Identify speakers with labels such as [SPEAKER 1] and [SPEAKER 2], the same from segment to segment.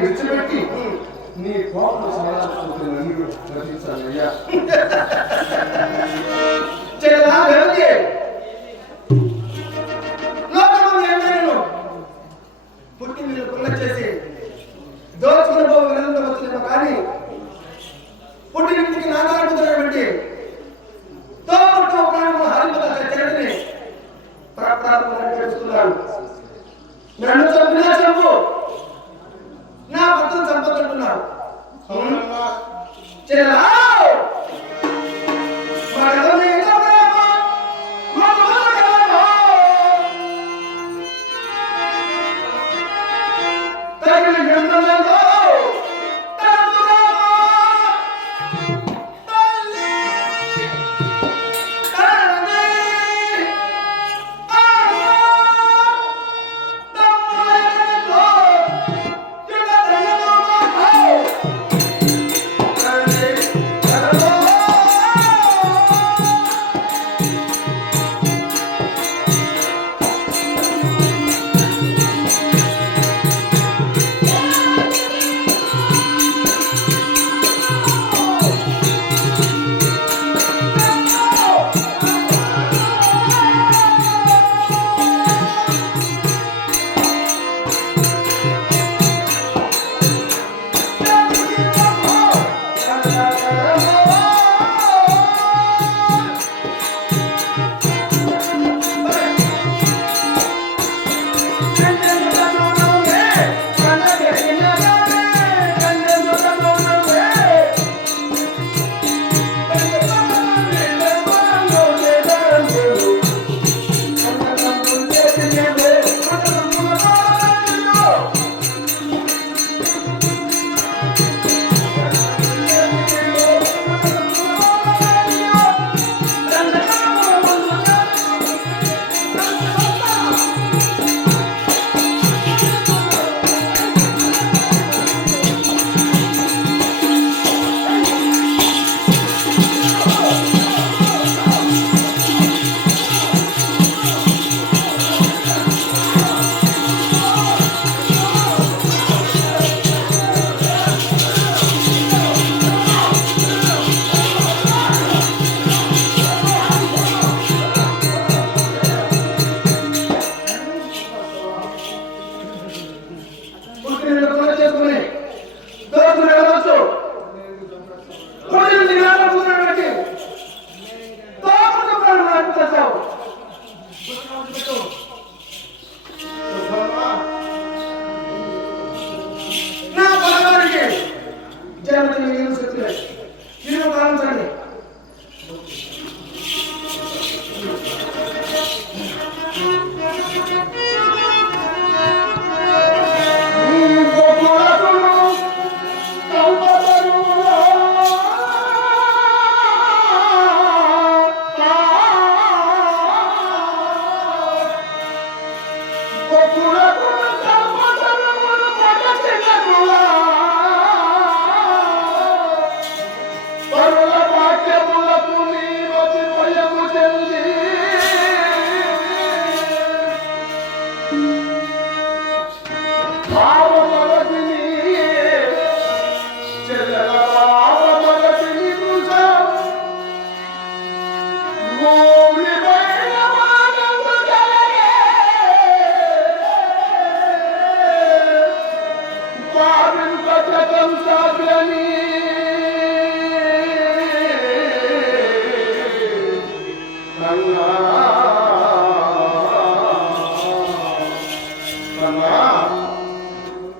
[SPEAKER 1] విడిచిపెట్టి నీ కోపం సమాధానం
[SPEAKER 2] Thank you.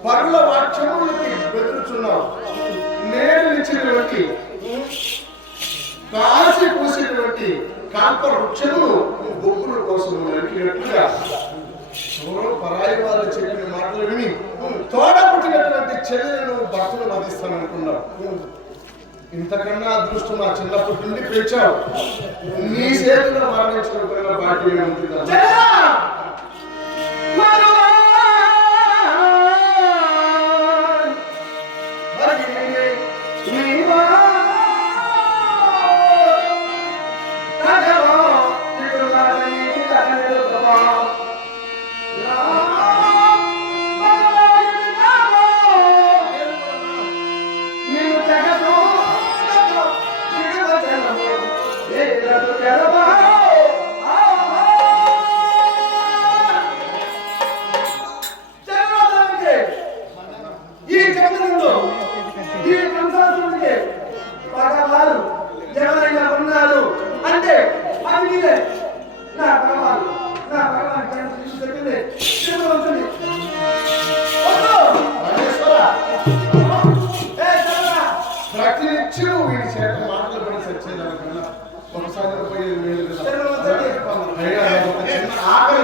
[SPEAKER 1] పరుల వాక్యములకి బెదురుచున్నావు. నేను ఇచ్చినటువంటి కాసి పూసినటువంటి కాల్ప వృక్షము బొగ్గుల కోసం నరికినట్టుగా ఎవరో పరాయి వాళ్ళు చెప్పిన మాటలు విని తోడ పుట్టినటువంటి చెల్లెలను భర్తను వధిస్తాననుకున్నావు ఇంతకన్నా అదృష్టం నా చిన్నప్పటి నుండి పెంచావు. నీ చేతిలో మరణించుకున్న బాధ్యత ఉంటుంది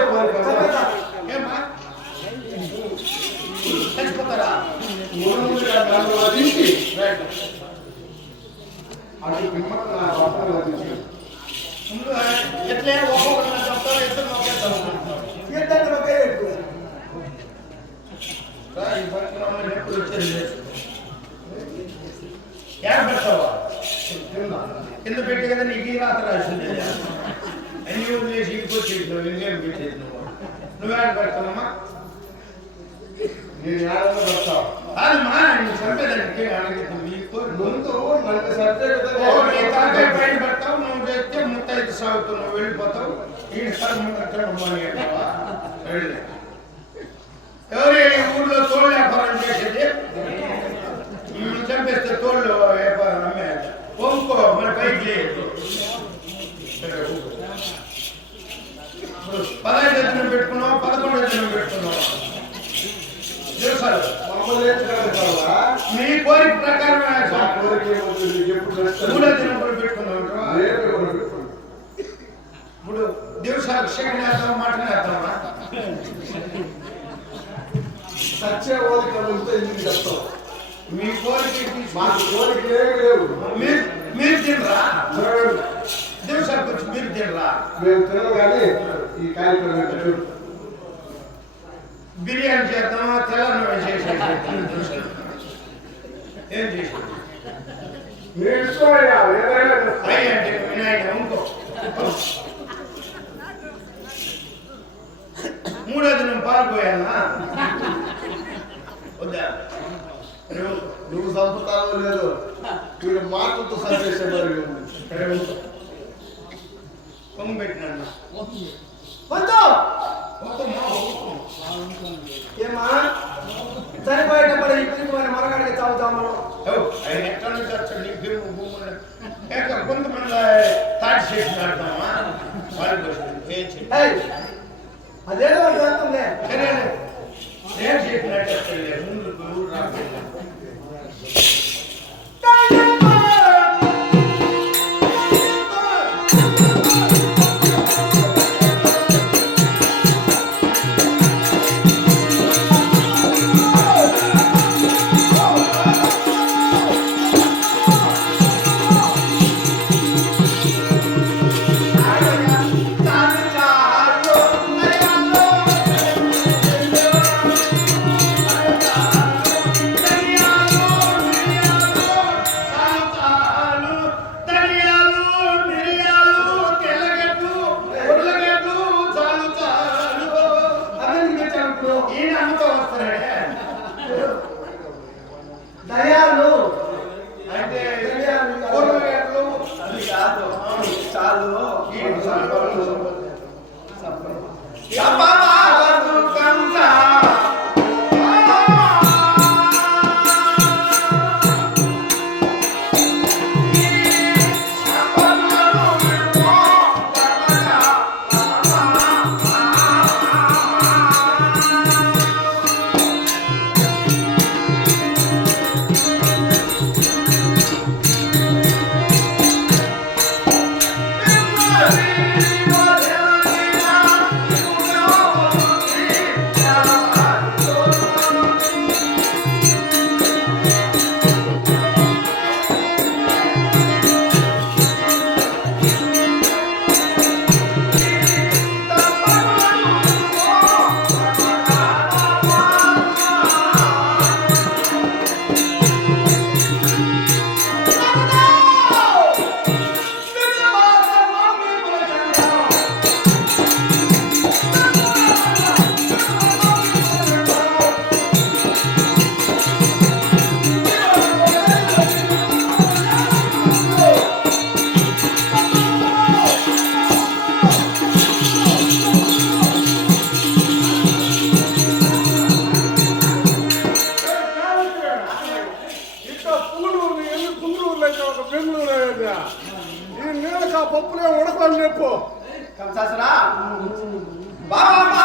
[SPEAKER 2] కోరిక కదా.
[SPEAKER 3] ఏమ్మా? చచ్చిపోతారా
[SPEAKER 2] మూడుముడిగా నన్ను వధించి,
[SPEAKER 3] రైట్.
[SPEAKER 2] అటు పిమ్మట నా భర్తను వధించు.
[SPEAKER 3] ముందు ఎట్లే ఒక్కొక్కరు చెప్తారు ఇద్దరు ఒకే చదువుకుంటున్నారు
[SPEAKER 1] తీర్థంగా ఒకే పెట్టు.
[SPEAKER 3] సార్, ఈ పట్టుకున్నామని ఎప్పుడు వచ్చేది
[SPEAKER 2] కింద
[SPEAKER 3] పెట్టి కదా? నీకు ఈ రాత్రి రాసింది అన్ని వదిలేసి ఇంటికి వచ్చేసినావు ఇంకేం పెట్టేది నువ్వు? నువ్వేడ పెడతావమ్మా
[SPEAKER 2] నేను ఏడన్నా పెడతావు.
[SPEAKER 3] కాదమ్మా నేను చంపేదానికి అడిగితే మీకు
[SPEAKER 2] ముందు నన్ను సత్య
[SPEAKER 3] ఓ, నీ తలకాయ పైన పెడతావు నువ్వు చేస్తే ముత్తైదు సాగుతావు నువ్వు వెళ్ళిపోతావు. ఈ సార్ మని. ఎవరు ఊళ్ళో వ్యాపారం చేసేది? చంపేస్తే దివసాలు చికెన్ వేస్తాం మటన్ వేస్తామా
[SPEAKER 2] సత్య ఓలిక ఉంటే ఇంటికి చెప్తావు.
[SPEAKER 3] మీ కోరిక
[SPEAKER 2] మాకు కోరిక ఏమీ లేవు.
[SPEAKER 3] మీరు మీరు తినరా దివసాలకు వచ్చి మీరు తినరా
[SPEAKER 2] మేము తినగానే ఈ కార్యక్రమం పెట్టు.
[SPEAKER 3] బిర్యానీ చేద్దామా తెల్లన్నం చేసేసి ఏం చేసి
[SPEAKER 2] మీ ఇష్టం అయ్యా, ఏదైనా చేస్తాం.
[SPEAKER 3] అయ్యి అంటే వినాయక ఇంకో పారిపోయానా? వద్దా? రేపు
[SPEAKER 2] నువ్వు చంపుతావో లేదో. వీడు మాటలతో సందేశం
[SPEAKER 3] రేపు పొంగు పెట్టినాను
[SPEAKER 1] వద్దు. ఏమ్మా? చనిపోయేటప్పుడు పిలిపోయిన మరగాడికి చావుతాము
[SPEAKER 3] ఆయన ఎక్కడ నుంచి వచ్చాడు? నీ పేరు భూములు కొంతమంది తాటి చేసి ఏం చేయాలి?
[SPEAKER 1] ఏయ్, అదేదో చేస్తాంలే
[SPEAKER 3] సరే ఏం చేసినట్టు వస్తుంది ముందు ఊరు రాకుండా
[SPEAKER 4] నీళ్ళు ఈ నీళ్ళకి ఆ పప్పులే ఉడకని చెప్పు.
[SPEAKER 1] బాబా